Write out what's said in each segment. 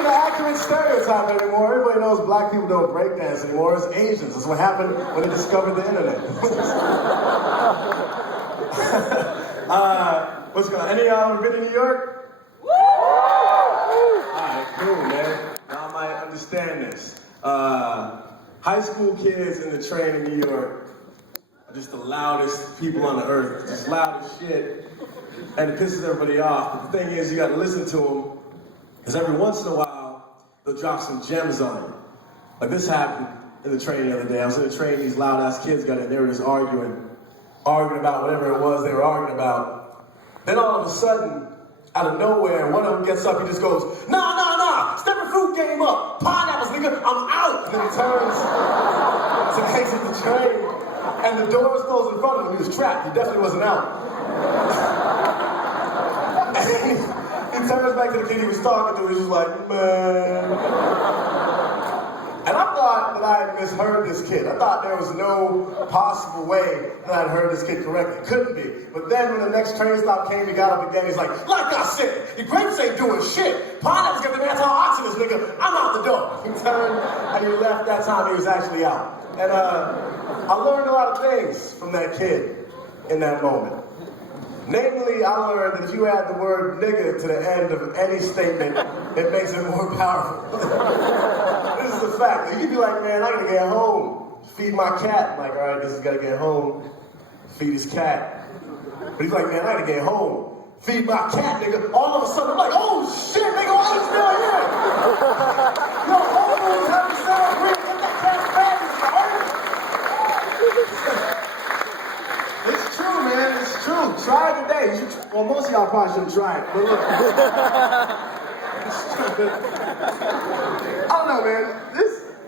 even an accurate stereotype anymore. Everybody knows black people don't break dance anymore. It's Asians. That's what happened when they discovered the internet. What's going on? Any of y'all ever been to New York? Alright, cool, man. Y'all might understand this. High school kids in the train in New York are just the loudest people on the earth. Just loud as shit. And it pisses everybody off. But the thing is, you gotta listen to them, because every once in a while, they'll drop some gems on you. Like this happened in the train the other day. I was in the train, these loud-ass kids got in, they were just arguing about whatever it was they were arguing about. Then all of a sudden, out of nowhere, one of them gets up, he just goes, nah, step your fruit game up. Pineapples, nigga, I'm out. And then he turns to exit the train, and the doors closed in front of him. He was trapped, he definitely wasn't out. And he turns back to the kid he was talking to, he's just like, man. And I thought that I had misheard this kid. I thought there was no possible way that I'd heard this kid correctly. Couldn't be. But then when the next train stop came, he got up again, he's like I said, the grapes ain't doing shit. Pineapples got the antioxidants, nigga. I'm out the door. He turned and he left. That time he was actually out. And I learned a lot of things from that kid in that moment. Namely, I learned that if you add the word nigga to the end of any statement, it makes it more powerful. This is a fact. You can be like, man, I gotta get home, feed my cat. I'm like, all right, this is gotta get home, feed his cat. But he's like, man, I gotta get home, feed my cat, nigga. All of a sudden, I'm like, oh shit, nigga, why you still here? Yo, Whole Foods having sour cream, get that cat back, It's true, man, it's true. Try it today. Well, most of y'all probably shouldn't try it, but look. I don't know, man.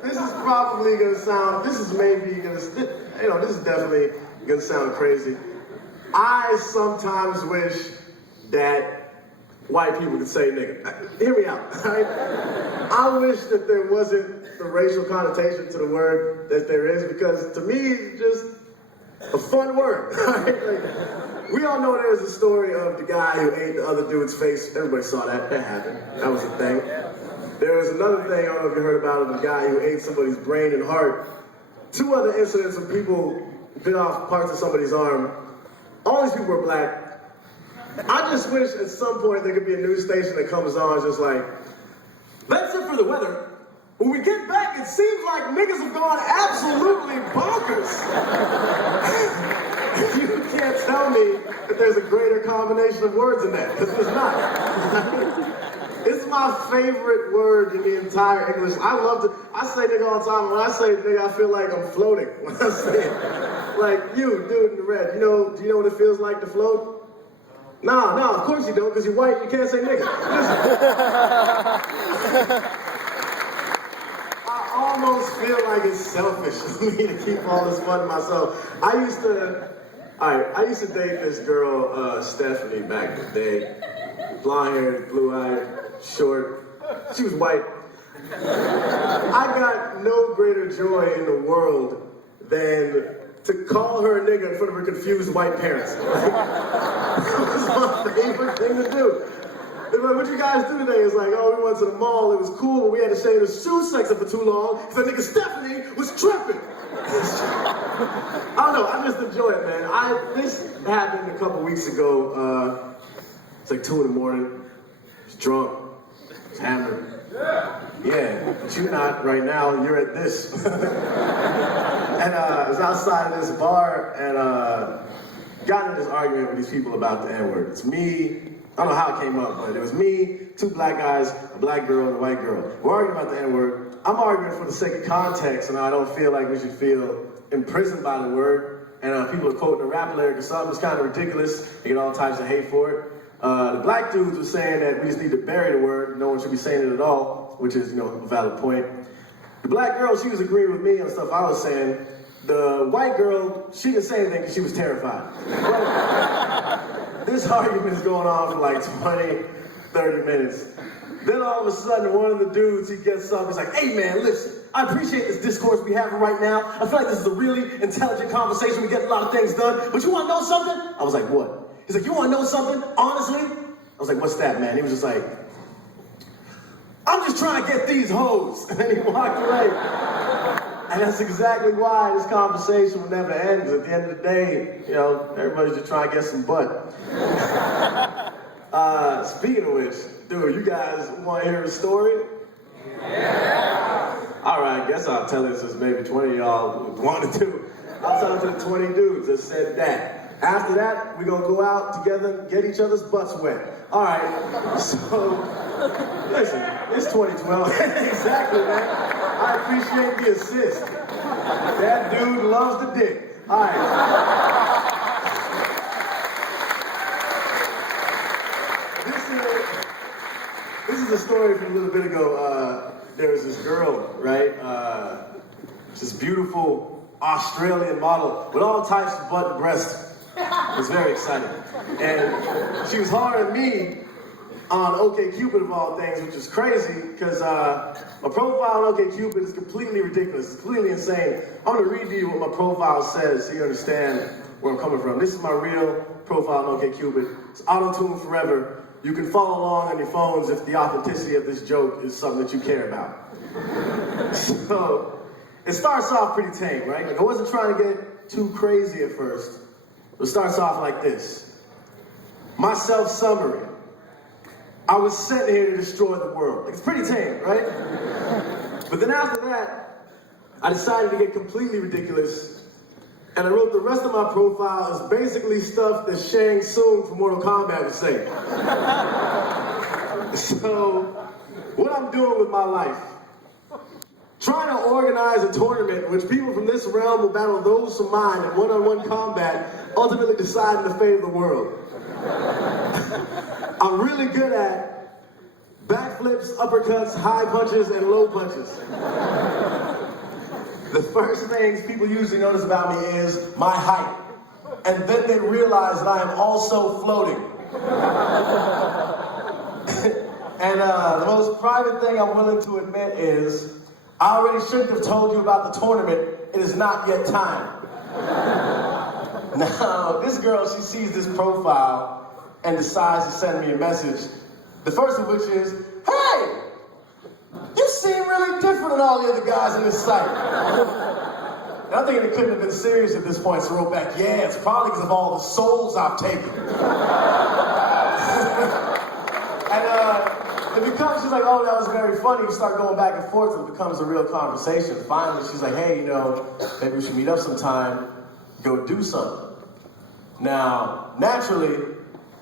This is probably gonna sound, this is definitely gonna sound crazy. I sometimes wish that white people could say nigga. Hear me out, right? I wish that there wasn't the racial connotation to the word that there is, because to me, it's just a fun word, right? Like, we all know there's a story of the guy who ate the other dude's face. Everybody saw that. That happened. That was a thing. There was another thing, I don't know if you heard about it, the guy who ate somebody's brain and heart. 2 other incidents of people bit off parts of somebody's arm. All these people were black. I just wish at some point there could be a news station that comes on just like, that's it for the weather. When we get back, it seems like niggas have gone absolutely bonkers. You can't tell me that there's a greater combination of words in that, because there's not. It's my favorite word in the entire English. I say nigga all the time. When I say nigga, I feel like I'm floating when I say it. Like, you, dude in the red, do you know what it feels like to float? Nah, of course you don't, because you're white, you can't say nigga. I almost feel like it's selfish for me to keep all this fun to myself. I used to date this girl, Stephanie, back in the day. Blonde-haired, blue-eyed, short. She was white. I got no greater joy in the world than to call her a nigga in front of her confused white parents. That was my favorite thing to do. They're like, what you guys do today? It's like, oh, we went to the mall, it was cool, but we had to shave the shoe section for too long, because that nigga Stephanie was tripping. I don't know, I just enjoy it, man. This happened a couple weeks ago. It's like 2 in the morning. I was drunk. I was hammered. Yeah, but you're not right now. You're at this. And I was outside of this bar and got into this argument with these people about the N-word. It's me. I don't know how it came up, but it was me, 2 black guys, a black girl, and a white girl. We're arguing about the N-word. I'm arguing for the sake of context, and I don't feel like we should feel imprisoned by the word. And people are quoting a rap lyric or something. It's kind of ridiculous. They get all types of hate for it. The black dudes were saying that we just need to bury the word. No one should be saying it at all, which is, a valid point. The black girl, she was agreeing with me on stuff I was saying. The white girl, she didn't say anything because she was terrified. But this argument is going on for like 20, 30 minutes. Then all of a sudden, one of the dudes, he gets up, he's like, hey man, listen, I appreciate this discourse we having right now. I feel like this is a really intelligent conversation. We get a lot of things done. But you want to know something? I was like, what? He's like, you want to know something? Honestly? I was like, what's that, man? He was just like, I'm just trying to get these hoes. And then he walked away. And that's exactly why this conversation will never end, because at the end of the day, you know, everybody's just trying to get some butt. Speaking of which, dude, you guys want to hear a story? Yeah! All right, guess I'll tell it since maybe 20 of y'all wanted to. I'll tell it to the 20 dudes that said that. After that, we're going to go out together and get each other's butts wet. All right, so, listen, it's 2012. Exactly, man. I appreciate the assist. That dude loves the dick. All right. This is a story from a little bit ago. There was this girl, right? This beautiful Australian model with all types of butt and breasts. It was very exciting. And she was harder than me on OkCupid of all things, which is crazy, because my profile on OkCupid is completely ridiculous. It's completely insane. I'm going to read to you what my profile says so you understand where I'm coming from. This is my real profile on OkCupid. It's auto-tuned forever. You can follow along on your phones if the authenticity of this joke is something that you care about. So, it starts off pretty tame, right? Like, I wasn't trying to get too crazy at first. It starts off like this. My self-summary. I was sent here to destroy the world. It's pretty tame, right? But then after that, I decided to get completely ridiculous, and I wrote the rest of my profile as basically stuff that Shang Tsung from Mortal Kombat would say. So, what I'm doing with my life, trying to organize a tournament in which people from this realm will battle those from mine in one-on-one combat, ultimately deciding the fate of the world. I'm really good at backflips, uppercuts, high punches, and low punches. The first things people usually notice about me is my height. And then they realize that I am also floating. And the most private thing I'm willing to admit is, I already shouldn't have told you about the tournament. It is not yet time. Now, this girl, she sees this profile and decides to send me a message. The first of which is, hey, you seem really different than all the other guys in this site. And I'm thinking it couldn't have been serious at this point, so I wrote back, yeah, it's probably because of all the souls I've taken. And it becomes, she's like, oh, that was very funny. We start going back and forth, and it becomes a real conversation. Finally, she's like, hey, you know, maybe we should meet up sometime, go do something. Now, naturally,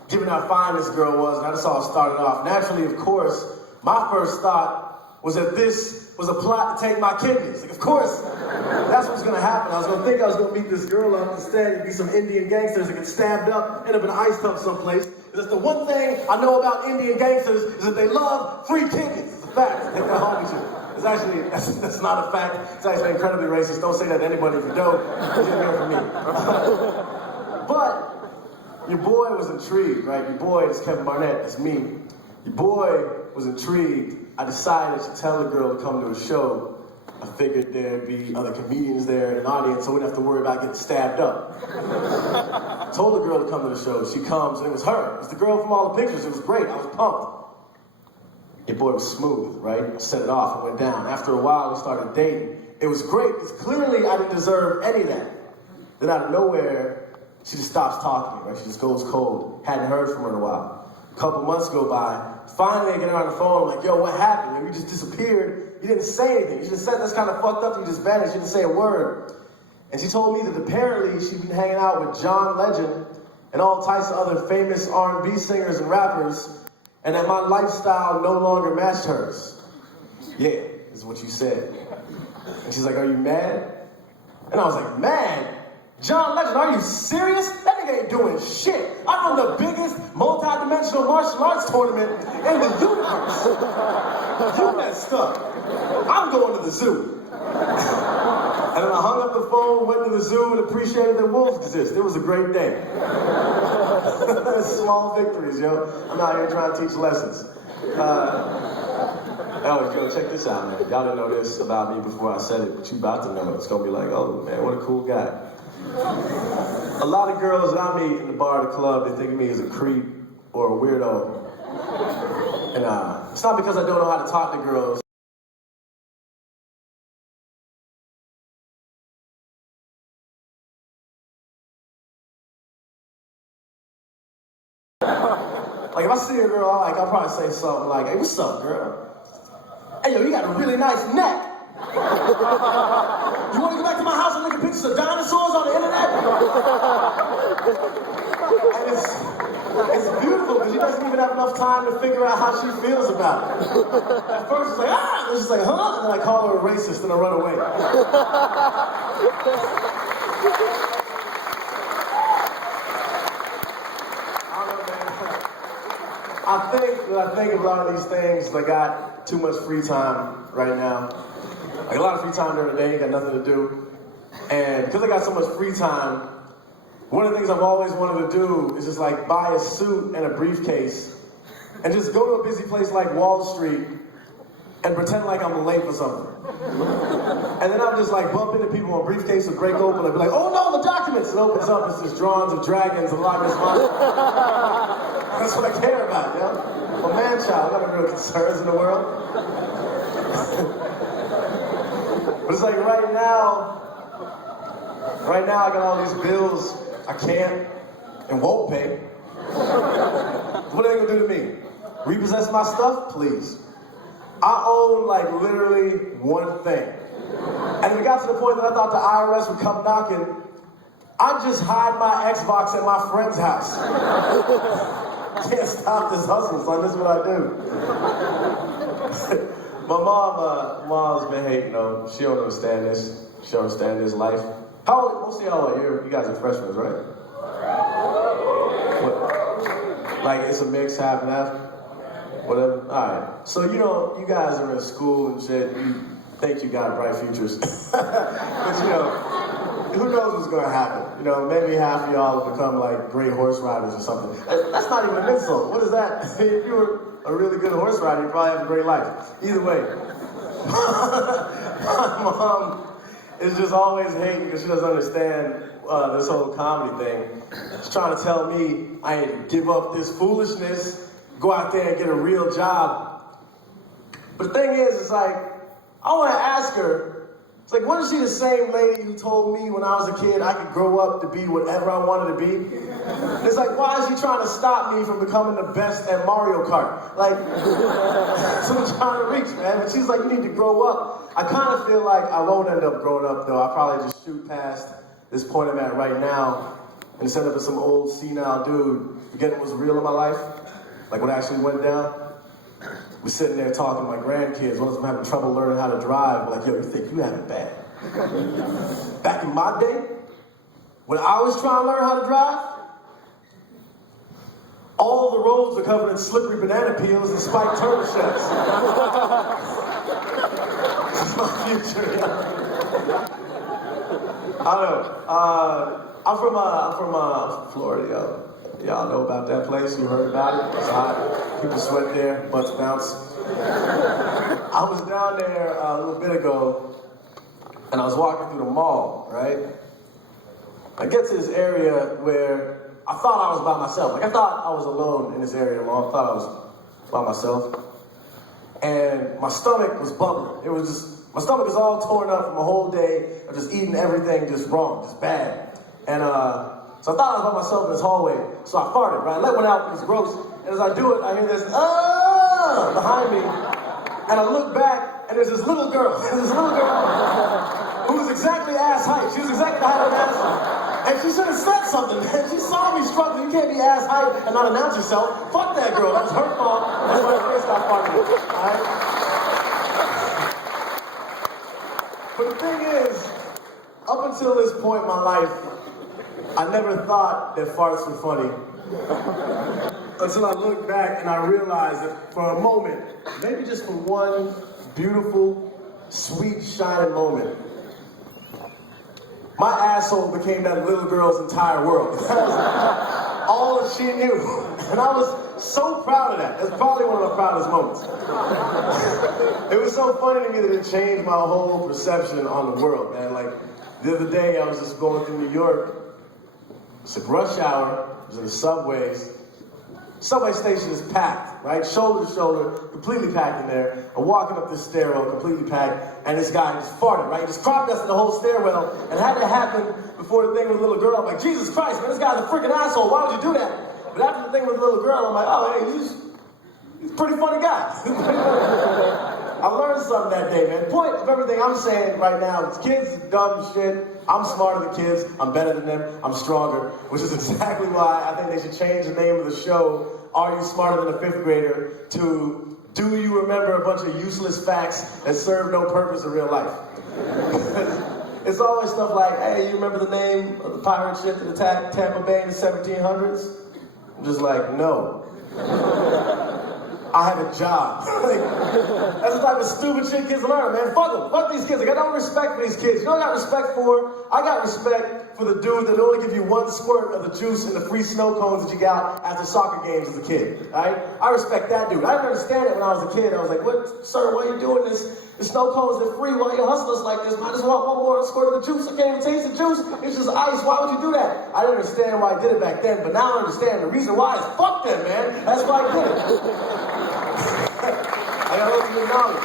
given how fine this girl was, and that's how it started off, naturally, of course, my first thought was that this was a plot to take my kidneys. Like, of course, that's what's gonna happen. I was gonna think I was gonna meet this girl up, instead it'd be some Indian gangsters that get stabbed up, end up in an ice tub someplace. That's the one thing I know about Indian gangsters, is that they love free kidneys. It's a fact. Take that home with you. It's actually, that's not a fact. It's actually incredibly racist. Don't say that to anybody if you don't. It's gonna hear from me. But your boy was intrigued, right? Your boy is Kevin Barnett, that's me. Your boy was intrigued. I decided to tell the girl to come to a show. I figured there'd be other comedians there in an audience, so we wouldn't have to worry about getting stabbed up. I told the girl to come to the show. She comes, and it was her. It was the girl from all the pictures. It was great. I was pumped. Your boy was smooth, right? I set it off and went down. After a while, we started dating. It was great, because clearly I didn't deserve any of that. Then out of nowhere, she just stops talking to me, right? She just goes cold. Hadn't heard from her in a while. A couple months go by. Finally, I get her on the phone. I'm like, yo, what happened? And we just disappeared. You didn't say anything. You just said that's kind of fucked up. You just vanished. You didn't say a word. And she told me that apparently she'd been hanging out with John Legend and all types of other famous R&B singers and rappers, and that my lifestyle no longer matched hers. Yeah, is what you said. And she's like, are you mad? And I was like, mad? John Legend, are you serious? That nigga ain't doing shit. I run the biggest multi-dimensional martial arts tournament in the universe. You messed up. I'm going to the zoo. And then I hung up the phone, went to the zoo, and appreciated that wolves exist. It was a great day. Small victories, yo. I'm out here trying to teach lessons. Yo, check this out, man. Y'all didn't know this about me before I said it, but you about to know it. It's gonna be like, oh, man, what a cool guy. A lot of girls that I meet in the bar or the club, they think of me as a creep or a weirdo. And It's not because I don't know how to talk to girls. Like if I see a girl, like I'll probably say something like, "Hey, what's up, girl? Hey, yo, you got a really nice neck. You want to go back to my house and look at pictures of dinosaurs on the internet?" And it's beautiful because she doesn't even have enough time to figure out how she feels about it. At first, it's like, ah, and she's like, huh? And then I call her a racist and I run away. I think of a lot of these things, I got too much free time right now. Like a lot of free time during the day, got nothing to do. And because I got so much free time, one of the things I've always wanted to do is just like buy a suit and a briefcase and just go to a busy place like Wall Street and pretend like I'm late for something. And then I'll just like bump into people, a briefcase will break open, I'll be like, "Oh no, the documents!" It opens up, it's just drawings of dragons and Loch Ness Monster. That's what I care about, you know? I'm a man-child, I got no real concerns in the world. But it's like right now I got all these bills I can't and won't pay. What are they gonna do to me? Repossess my stuff? Please. I own like literally one thing. And if it got to the point that I thought the IRS would come knocking, I'd just hide my Xbox at my friend's house. Can't stop this hustle, son. This is what I do. My mom's been hating, she don't understand this. She don't understand this life. How old, most of y'all are here, you guys are freshmen, right? What? Like it's a mix, half and half? Whatever? Alright. So you guys are in school and shit, you think you got bright futures. But who knows what's gonna happen? Maybe half of y'all will become like great horse riders or something. That's not even an insult. What is that? If you were a really good horse rider, you probably have a great life. Either way. My mom is just always hating because she doesn't understand this whole comedy thing. She's trying to tell me I need to give up this foolishness, go out there and get a real job. But the thing is, it's like, I want to ask her, it's like, wasn't she the same lady who told me when I was a kid I could grow up to be whatever I wanted to be? And it's like, why is she trying to stop me from becoming the best at Mario Kart? Like, that's what I'm trying to reach, man. But she's like, you need to grow up. I kind of feel like I won't end up growing up, though. I'll probably just shoot past this point I'm at right now and just end up with some old senile dude, forgetting what's real in my life, like what actually went down. We're sitting there talking to my grandkids, one of them having trouble learning how to drive. We're like, yo, you think you have it bad? Back in my day, when I was trying to learn how to drive, all the roads are covered in slippery banana peels and spiked turtle shells. This is my future, I don't know. I'm from Florida, Y'all know about that place? You heard about it? It's hot. People sweat there, butts bounce. I was down there a little bit ago, and I was walking through the mall, right? I get to this area where I thought I was by myself. Like, I thought I was alone in this area of the mall. I thought I was by myself. And my stomach was bubbling. My stomach was all torn up from a whole day of just eating everything just wrong, just bad. And so I thought I was by myself in this hallway. So I farted, right? I let one out, it was gross. And as I do it, I hear this, behind me. And I look back, and there's this little girl. Who was exactly ass height. She was exactly the height of an ass height. And she should have said something, man. She saw me struggling. You can't be ass height and not announce yourself. Fuck that girl. That was her fault. That's why I stopped farting. All right? But the thing is, up until this point in my life, I never thought that farts were funny. Until I looked back and I realized that for a moment, maybe just for one beautiful, sweet, shining moment, my asshole became that little girl's entire world. That was all that she knew. And I was so proud of that. That's probably one of my proudest moments. It was so funny to me that it changed my whole perception on the world, man. Like, the other day I was just going through New York. It's like rush hour, I was in the subways, Subway station is packed, right? Shoulder to shoulder, completely packed in there. I'm walking up this stairwell, completely packed, and this guy just farted, right? He just crop dusted the whole stairwell, and it had to happen before the thing with the little girl. I'm like, Jesus Christ, man, this guy's a freaking asshole. Why would you do that? But after the thing with the little girl, I'm like, oh, hey, he's a pretty funny guy. I learned something that day, man. Point of everything I'm saying right now is kids are dumb as shit. I'm smarter than kids. I'm better than them. I'm stronger. Which is exactly why I think they should change the name of the show, Are You Smarter Than a Fifth Grader, to Do You Remember a Bunch of Useless Facts That Serve No Purpose in Real Life? It's always stuff like, hey, you remember the name of the pirate ship that attacked Tampa Bay in the 1700s? I'm just like, no. I have a job. That's the type of stupid shit kids learn, man. Fuck them. Fuck these kids. I got no respect for these kids. You know what I got respect for? I got respect for the dude that only give you one squirt of the juice in the free snow cones that you got after soccer games as a kid, right? I respect that dude. I didn't understand it when I was a kid. I was like, what, sir, why are you doing this? The snow cones are free. Why you hustle us like this? I just want one more squirt of the juice. I can't even taste the juice. It's just ice. Why would you do that? I didn't understand why I did it back then, but now I understand the reason why is fuck them, man. That's why I did it. I got ultimate knowledge.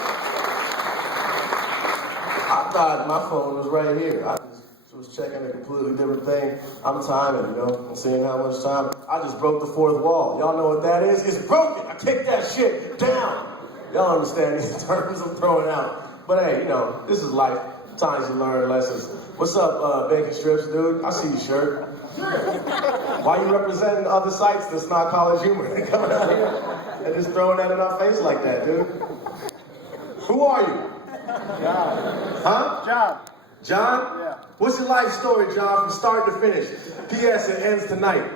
I thought my phone was right here. I just was checking a completely different thing. I'm timing, you know, I'm seeing how much time. I just broke the fourth wall. Y'all know what that is? It's broken. I kicked that shit down. Y'all understand these terms I'm throwing out. But hey, you know, this is life. Times you learn lessons. What's up, bacon strips, dude? I see your shirt. Why you representing other sites that's not college humor? Coming out here and just throwing that in our face like that, dude. Who are you? John. Huh? John. John? Yeah. What's your life story, John, from start to finish? P.S. It ends tonight.